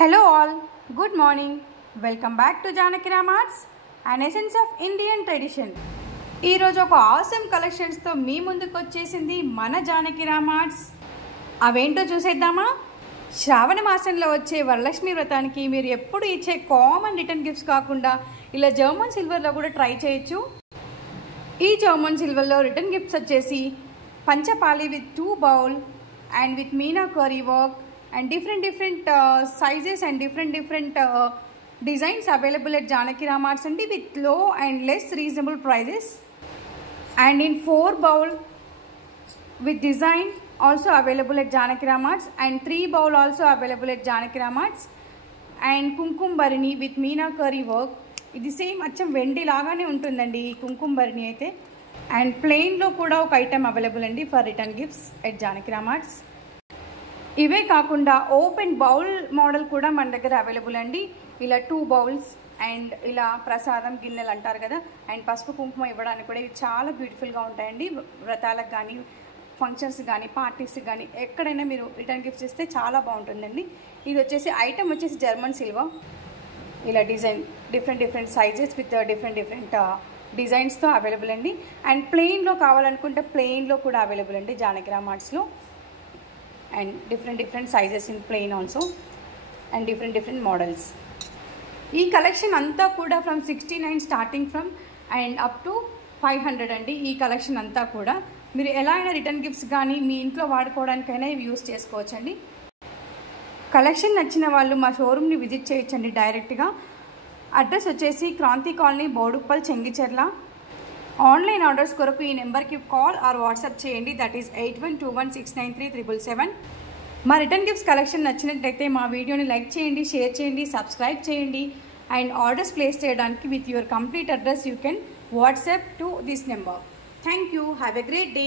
Hello all, good morning. Welcome back to Janaki Ram Arts, an essence of Indian tradition. ఈ రోజు ఒక awesome collections తో మీ ముందుకు వచ్చేసింది మన జానకి రామ్ ఆర్ట్స్. అవేంటో చూసేద్దామా? శ్రావణ మాసంలో వచ్చే వరలక్ష్మి వ్రతానికి మీరు ఎప్పుడు ఇచ్చే కామన్ రిటర్న్ గిఫ్ట్స్ కాకుండా ఇలా జర్మన్ సిల్వర్లో కూడా ట్రై చేయొచ్చు. ఈ జర్మన్ సిల్వర్లో రిటర్న్ గిఫ్ట్స్ వచ్చేసి పంచపాలి విత్ 2 బౌల్ అండ్ విత్ మీనా కర్రీ work and different sizes and different designs available at Janaki Ram Arts and with low and less reasonable prices, and in 4 bowl with design also available at Janaki Ram Arts, and 3 bowl also available at Janaki Ram Arts, and కుంకుమ Bharani with meena curry work. ఇది same అచ్చం వెండి లాగానే ఉంటుందండి ఈ కుంకుమ భరణి అయితే. And ప్లెయిన్లో కూడా ఒక ఐటమ్ అవైలబుల్ అండి for return gifts at Janaki Ram arts. ఇవే కాకుండా ఓపెన్ బౌల్ మోడల్ కూడా మన దగ్గర అవైలబుల్ అండి. ఇలా 2 బౌల్స్ అండ్ ఇలా ప్రసాదం గిన్నెలు అంటారు కదా, అండ్ పసుపు కుంకుమ ఇవ్వడానికి కూడా ఇవి చాలా బ్యూటిఫుల్గా ఉంటాయండి. వ్రతాలకు కానీ ఫంక్షన్స్ కానీ పార్టీస్కి కానీ ఎక్కడైనా మీరు రిటర్న్ గిఫ్ట్స్ ఇస్తే చాలా బాగుంటుందండి. ఇది వచ్చేసి ఐటమ్ వచ్చేసి జర్మన్ సిల్వర్, ఇలా design different sizes with different డిజైన్స్తో అవైలబుల్ అండి. అండ్ ప్లెయిన్లో కావాలనుకుంటే ప్లెయిన్లో కూడా అవైలబుల్ అండి జానకి రామ్ ఆర్ట్స్లో. And different sizes in plain also, and different models. ఈ కలెక్షన్ అంతా కూడా from 69 starting from and up to 500 అండి. ఈ కలెక్షన్ అంతా కూడా మీరు ఎలా అయినా రిటర్న్ గిఫ్ట్స్ కానీ మీ ఇంట్లో వాడుకోవడానికైనా ఇవి యూస్ చేసుకోవచ్చండి. కలెక్షన్ నచ్చిన వాళ్ళు మా షోరూమ్ని విజిట్ చేయొచ్చండి డైరెక్ట్గా. అడ్రస్ వచ్చేసి Kranthi colony, Boduppal, Chengicherla. Online orders కొరకు ఈ నెంబర్కి కాల్ ఆర్ వాట్సాప్ చేయండి, దట్ ఈస్ 8121693777. మా రిటర్న్ గిఫ్ట్స్ కలెక్షన్ నచ్చినట్లయితే మా వీడియోని లైక్ చేయండి, షేర్ చేయండి, సబ్స్క్రైబ్ చేయండి. అండ్ ఆర్డర్స్ ప్లేస్ చేయడానికి with your complete address you can WhatsApp to this number. Thank you, have a great day.